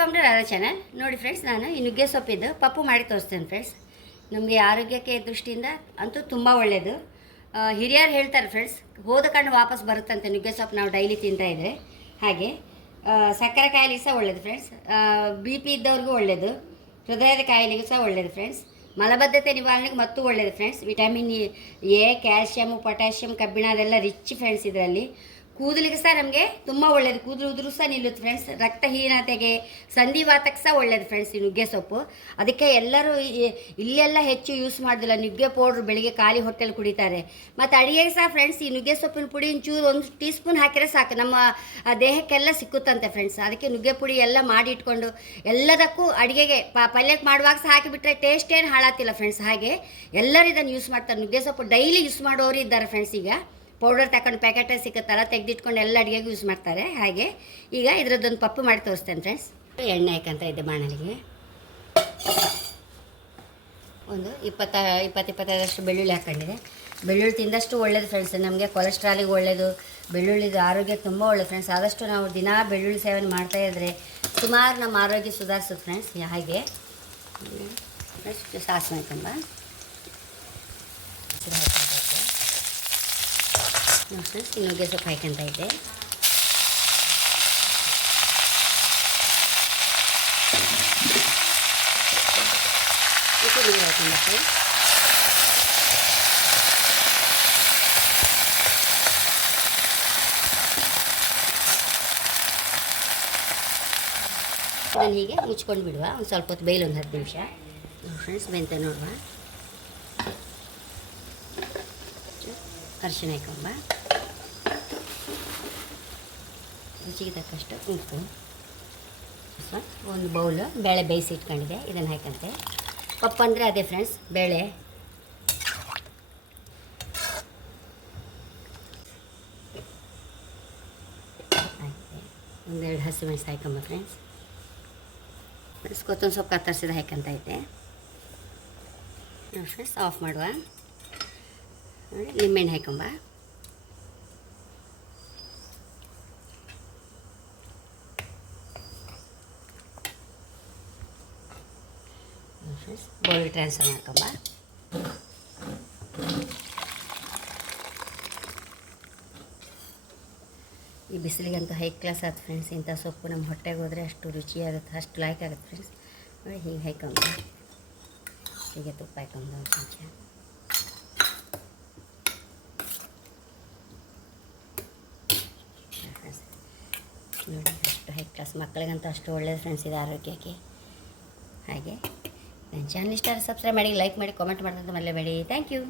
Welcome to Radha channel ನೋಡಿ friends ನಾನು ಈ ನುಗ್ಗೆ ಸೊಪ್ಪಿದ್ದು ಪಪ್ಪು ಮಾಡಿ ತೋರಿಸ್ತೇನೆ ಫ್ರೆಂಡ್ಸ್ ನಮಗೆ ಆರೋಗ್ಯಕ್ಕೆ ದೃಷ್ಟಿಯಿಂದ ಅಂತೂ ತುಂಬ ಒಳ್ಳೆಯದು ಹಿರಿಯರು ಹೇಳ್ತಾರೆ ಫ್ರೆಂಡ್ಸ್ ಹೋದ ಕಣ್ಣು ವಾಪಸ್ ಬರುತ್ತಂತೆ ನುಗ್ಗೆ ಸೊಪ್ಪು ನಾವು ಡೈಲಿ ತಿಂತಾ ಇದ್ದರೆ ಹಾಗೆ ಸಕ್ಕರೆ ಕಾಯಿಲೆಗೆ ಸಹ ಒಳ್ಳೆಯದು ಫ್ರೆಂಡ್ಸ್ ಬಿ ಪಿ ಇದ್ದವ್ರಿಗೂ ಒಳ್ಳೆಯದು ಹೃದಯದ ಕಾಯಿಲೆಗೂ ಸಹ ಒಳ್ಳೆಯದು ಫ್ರೆಂಡ್ಸ್ ಮಲಬದ್ಧತೆ ನಿವಾರಣೆಗೆ ಮತ್ತೂ ಒಳ್ಳೆಯದು friends vitamin A calcium potassium ಕಬ್ಬಿಣ ಅದೆಲ್ಲ ರಿಚ್ ಫ್ರೆಂಡ್ಸ್ ಇದರಲ್ಲಿ. ಕೂದಲಿಗೆ ಸಹ ನಮಗೆ ತುಂಬ ಒಳ್ಳೇದು. ಕೂದಲು ಉದುರು ಸಹ ನಿಲ್ಲುತ್ತೆ ಫ್ರೆಂಡ್ಸ್ ರಕ್ತಹೀನತೆಗೆ ಸಂಧಿವಾತಕ್ಕೆ ಸಹ ಒಳ್ಳೇದು ಫ್ರೆಂಡ್ಸ್ ಈ ನುಗ್ಗೆ ಸೊಪ್ಪು. ಅದಕ್ಕೆ ಎಲ್ಲರೂ ಇಲ್ಲೆಲ್ಲ ಹೆಚ್ಚು ಯೂಸ್ ಮಾಡೋದಿಲ್ಲ. ನುಗ್ಗೆ ಪೌಡ್ರ್ ಬೆಳಿಗ್ಗೆ ಖಾಲಿ ಹೊಟ್ಟೆಲಿ ಕುಡಿತಾರೆ. ಮತ್ತು ಅಡಿಗೆಗೆ ಸಹ ಫ್ರೆಂಡ್ಸ್ ಈ ನುಗ್ಗೆ ಸೊಪ್ಪಿನ ಪುಡಿ ಒಂಚೂರು ಒಂದು ಟೀ ಸ್ಪೂನ್ ಹಾಕಿದ್ರೆ ಸಾಕು. ನಮ್ಮ ದೇಹಕ್ಕೆಲ್ಲ ಸಿಕ್ಕುತ್ತಂತೆ ಫ್ರೆಂಡ್ಸ್ ಅದಕ್ಕೆ ನುಗ್ಗೆ ಪುಡಿ ಎಲ್ಲ ಮಾಡಿ ಇಟ್ಕೊಂಡು ಎಲ್ಲದಕ್ಕೂ ಅಡುಗೆಗೆ ಪಲ್ಯಕ್ಕೆ ಮಾಡುವಾಗ ಸಹ ಹಾಕಿಬಿಟ್ರೆ ಟೇಸ್ಟ್ ಏನು ಹಾಳಾತಿಲ್ಲ ಫ್ರೆಂಡ್ಸ್ ಹಾಗೆ ಎಲ್ಲರೂ ಇದನ್ನು ಯೂಸ್ ಮಾಡ್ತಾರೆ. ನುಗ್ಗೆ ಸೊಪ್ಪು ಡೈಲಿ ಯೂಸ್ ಮಾಡೋರು ಇದ್ದಾರೆ ಫ್ರೆಂಡ್ಸ್ ಈಗ. ಪೌಡರ್ ತಗೊಂಡು ಪ್ಯಾಕೆಟ್ ಸಿಕ್ಕತ್ತಲ್ಲ ತೆಗೆದಿಟ್ಕೊಂಡು ಎಲ್ಲ ಅಡುಗೆಗೆ ಯೂಸ್ ಮಾಡ್ತಾರೆ. ಹಾಗೆ ಈಗ ಇದರದ್ದೊಂದು ಪಪ್ಪು ಮಾಡಿ ತೋರಿಸ್ತೇನೆ ಫ್ರೆಂಡ್ಸ್ ಎಣ್ಣೆ ಹಾಕಂತ ಇದ್ದೆ ಬಾಣಲಿಗೆ. ಒಂದು ಇಪ್ಪತ್ತ ಇಪ್ಪತ್ತು ಇಪ್ಪತ್ತೈದಷ್ಟು ಬೆಳ್ಳುಳ್ಳಿ ಹಾಕೊಂಡಿದೆ ಬೆಳ್ಳುಳ್ಳಿ ತಿಂದಷ್ಟು ಒಳ್ಳೇದು ಫ್ರೆಂಡ್ಸ್ ನಮಗೆ ಕೊಲೆಸ್ಟ್ರಾಲಿಗೆ ಒಳ್ಳೆಯದು ಬೆಳ್ಳುಳ್ಳಿದು ಆರೋಗ್ಯ ತುಂಬ ಒಳ್ಳೆಯದು ಫ್ರೆಂಡ್ಸ್ ಆದಷ್ಟು ನಾವು ದಿನಾ ಬೆಳ್ಳುಳ್ಳಿ ಸೇವನೆ ಮಾಡ್ತಾ ಇದ್ದರೆ ಸುಮಾರು ನಮ್ಮ ಆರೋಗ್ಯ ಸುಧಾರಿಸುತ್ತೆ ಫ್ರೆಂಡ್ಸ್ ಹಾಗೆ. ಫ್ರೆಂಡ್ಸ್ ಸಾಸಿವೆ ತುಂಬ ಫ್ರೆಂಡ್ಸ್. ಈ ನುಗ್ಗೆ ಸೊಪ್ಪು ಹಾಕ್ಕೊಂತ ಇದ್ದೆ. ಇದು ನೀರು ಹಾಕೊಂಡ್ಬಿಟ್ಟು ಇದನ್ನು ಹೀಗೆ ಮುಚ್ಕೊಂಡು ಬಿಡುವ. ಒಂದು ಸ್ವಲ್ಪ ಹೊತ್ತು ಬೇಯಲು ಒಂದು ಹತ್ತು ನಿಮಿಷ. ಫ್ರೆಂಡ್ಸ್ ಬೆಂತ ನೋಡುವ. ಅರಿಶಿಣ ಹಾಕೊಂಬ ರುಚಿಗೆ ತಕ್ಕಷ್ಟು ಉಪ್ಪು ಒಂದು ಬೌಲು ಬೇಳೆ ಬೇಯಿಸಿ ಇಟ್ಕೊಂಡಿದೆ ಇದನ್ನು ಹಾಕಂತೆ. ಪಪ್ಪು ಅಂದರೆ ಅದೇ ಫ್ರೆಂಡ್ಸ್ ಬೇಳೆ. ಒಂದೆರಡು ಹಸಿಮೆಣಸು ಹಾಕೊಂಬ ಫ್ರೆಂಡ್ಸ್ ಫ್ರೆಂಡ್ಸ್ ಕೊತ್ತಂಬರಿ ಸೊಪ್ಪು ಕತ್ತರಿಸಿದ ಹಾಕಂತ ಐತೆ ಫ್ರೆಂಡ್ಸ್ ಆಫ್ ಮಾಡುವ. ನಿಂಬೆಹಣ್ಣು ಹಾಕೊಂಬ. ಬೌಲ್ಗೆ ಟ್ರಾನ್ಸ್ಫರ್ ಮಾಡ್ಕೊಂಬ. ಈ ಬಿಸಿಲಿಗಂತೂ ಹೈ ಕ್ಲಾಸ್ ಆಯ್ತು ಫ್ರೆಂಡ್ಸ್ ಇಂಥ ಸೊಪ್ಪು ನಮ್ಮ ಹೊಟ್ಟೆಗೆ ಹೋದರೆ ಅಷ್ಟು ರುಚಿಯಾಗುತ್ತೆ, ಅಷ್ಟು ಲಾಯ್ಕ್ ಆಗುತ್ತೆ ಫ್ರೆಂಡ್ಸ್ ನೋಡಿ, ಹೀಗೆ ಹಾಯ್ಕೊಂಡು ಹೀಗೆ ತುಪ್ಪ ಹಾಕೊಂಡು ಒಂದು ಚಮಚ ನೋಡಿ, ಅಷ್ಟು ಹೈ ಕ್ಲಾಸ್ ಮಕ್ಕಳಿಗಂತೂ ಅಷ್ಟು ಒಳ್ಳೆಯದು ಫ್ರೆಂಡ್ಸ್ ಇದೆ ಆರೋಗ್ಯಕ್ಕೆ. ಹಾಗೆ. ನನ್ನ ಚಾನಲ್ ಇಷ್ಟ ಸಬ್ಸ್ಕ್ರೈಬ್ ಮಾಡಿ ಲೈಕ್ ಮಾಡಿ ಕಾಮೆಂಟ್ ಮಾಡೋದಂತ ಮಲ್ಲೇಬೇಡಿ ಥ್ಯಾಂಕ್ ಯು